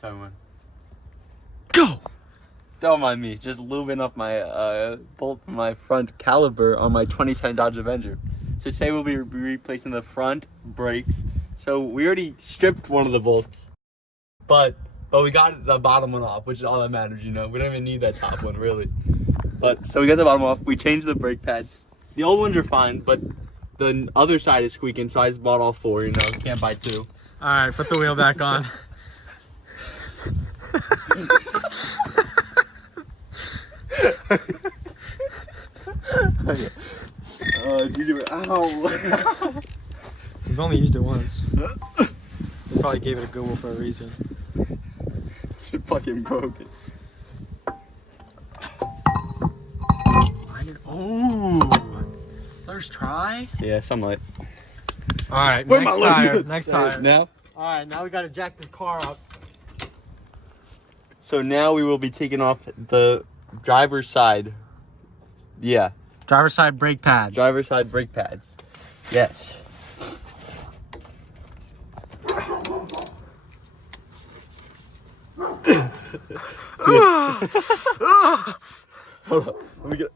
Tell me when. Go! Don't mind me, just lubing up my bolt from my front caliper on my 2010 Dodge Avenger. So today we'll be replacing the front brakes. So we already stripped one of the bolts, but we got the bottom one off, which is all that matters, you know. We don't even need that top one, really. But so we got the bottom off. We changed the brake pads. The old ones are fine, but the other side is squeaking, so I just bought all 4. You know, can't buy 2. All right, put the wheel back on. Oh, it's easy. Ow! We've only used it once. We probably gave it a Google for a reason. Shit fucking broke it. Oh, first try. Yeah, something like. All right, Where next am I tire. looking? Next tire. Now. All right, now we gotta jack this car up. So now we will be taking off the driver's side. Yeah. Driver's side brake pad. Driver's side brake pads. Yes. Hold on. Let me get.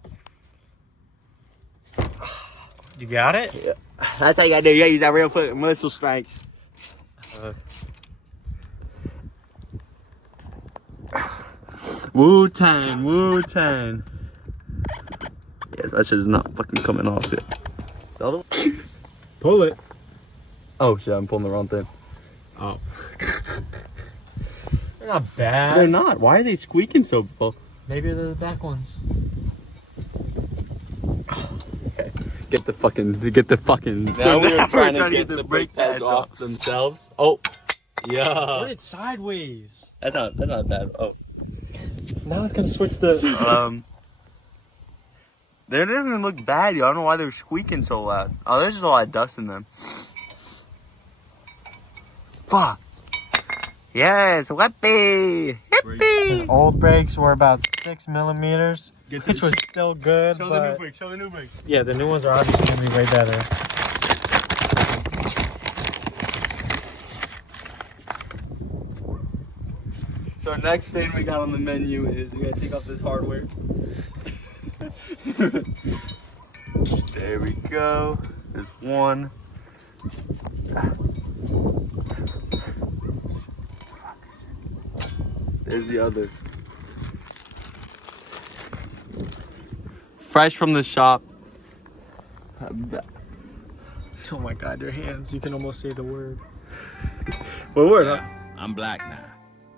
You got it? Yeah. That's how you gotta do. You gotta use that real foot muscle strength. Wu-Tang, Wu-Tang. Yeah, that shit is not fucking coming off yet. The other one? Pull it. Oh shit, I'm pulling the wrong thing. Oh. They're not bad. They're not. Why are they squeaking so well? Maybe they're the back ones. Okay. Get the fucking. Now we're trying to get the brake pads off themselves. Oh. Yeah. Put it sideways. That's not bad. Oh. Now it's gonna switch the. They didn't even look bad, yo. I don't know why they were squeaking so loud. Oh, there's just a lot of dust in them. Fuck. Yes, whippy. Hippie. Old brakes were about 6 millimeters, which was still good. Show but the new brake. Show the new brake. yeah, the new ones are obviously gonna be way better. So next thing we got on the menu is we gotta take off this hardware. There we go. There's one. There's the other. Fresh from the shop. Oh my God, their hands! You can almost say the word. What word? Yeah, I'm black now.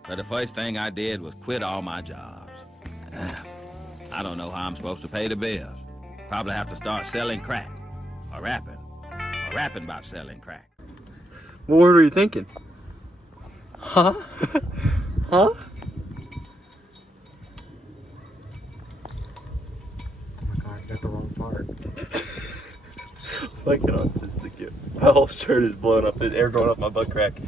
But the first thing I did was quit all my jobs. I don't know how I'm supposed to pay the bills. Probably have to start selling crack. Or rapping. Or rapping about selling crack. What word were you thinking? Huh? Huh? Oh my God, you got the wrong part. Like it autistic. My whole shirt is blown up. There's air going up my butt crack.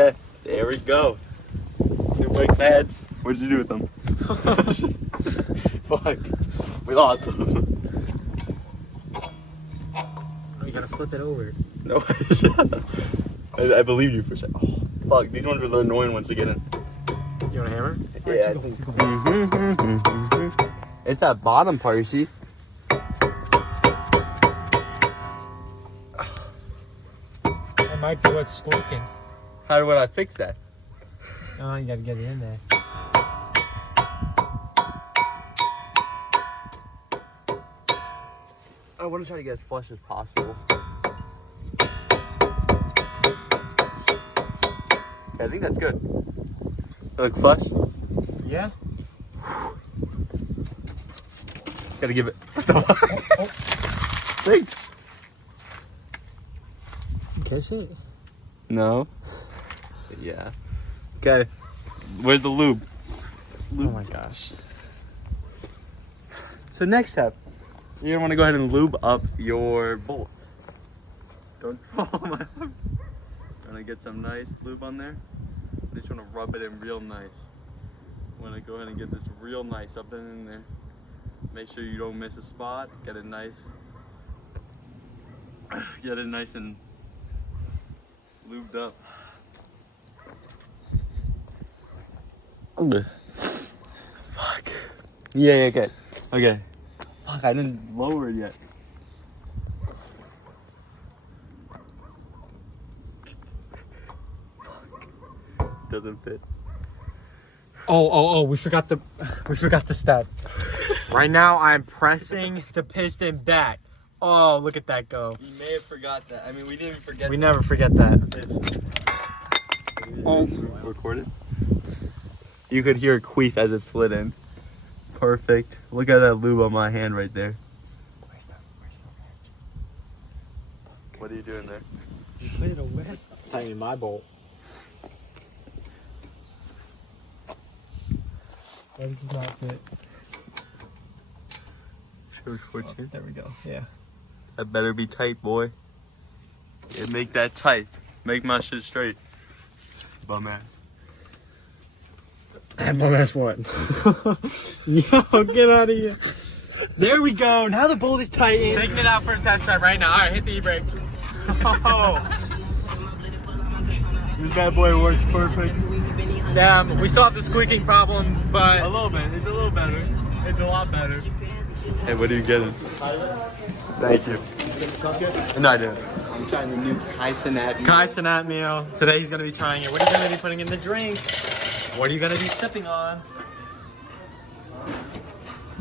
Okay, there we go. New brake pads. What did you do with them? Fuck. We lost them. Oh, you gotta flip it over. No, I believe you for a second. Oh, fuck, these ones are the annoying ones to get in. You want a hammer? Yeah, I think so. It's that bottom part, you see? That might be what's squeaking. How would I fix that? Oh, you gotta get it in there. I want to try to get as flush as possible. Okay, I think that's good. Look flush? Yeah. Gotta give it. Thanks. Kiss it. No. Yeah. Okay. Where's the lube? Oh my gosh. So next step, you're gonna want to go ahead and lube up your bolt. Don't fall on my arm. Gonna get some nice lube on there. I just want to rub it in real nice. I'm gonna go ahead and get this real nice up and in there. Make sure you don't miss a spot. Get it nice. Get it nice and lubed up. Fuck. Yeah, okay. Okay. Fuck, I didn't lower it yet. Fuck. Doesn't fit. Oh, we forgot the step. Right now I'm pressing the piston back. Oh, look at that go. You may have forgot that. I mean, we didn't even forget. We never forget that. Oh. Recorded? You could hear a queef as it slid in. Perfect. Look at that lube on my hand right there. Where's the wrench? What are you doing there? You put it away. Tightening my bolt. Why does this not fit? Show switcher. There we go. Yeah. That better be tight, boy. Yeah, make that tight. Make my shit straight. Bum ass. Bum ass what? Yo, get out of here. There we go. Now the bolt is tightened. Taking it out for a test drive right now. All right, hit the e-brake. Oh. This bad boy works perfect. Damn, we still have the squeaking problem, but A little bit. It's a little better. It's a lot better. Hey, what are you getting? Thank you. No, I didn't. I'm trying the new Kai Sinat meal. Today he's gonna be trying it. What are you gonna be putting in the drink? What are you gonna be sipping on?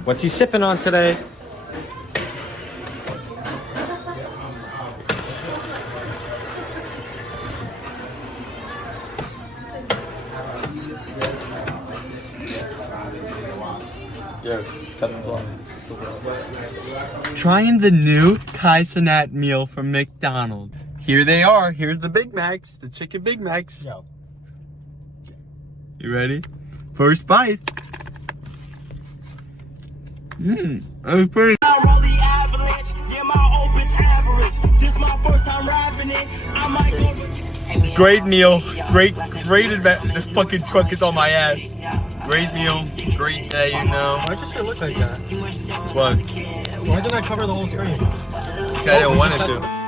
What's he sipping on today? Yeah, trying the new Kai Sinat meal from McDonald's. Here they are. Here's the Big Macs, the chicken Big Macs. Yo. You ready? First bite. That was pretty. Great meal. Great event. This fucking truck is on my ass. Great meal. Great day, you know. Why does it look like that? What? Why doesn't that cover the whole screen? I didn't want it to.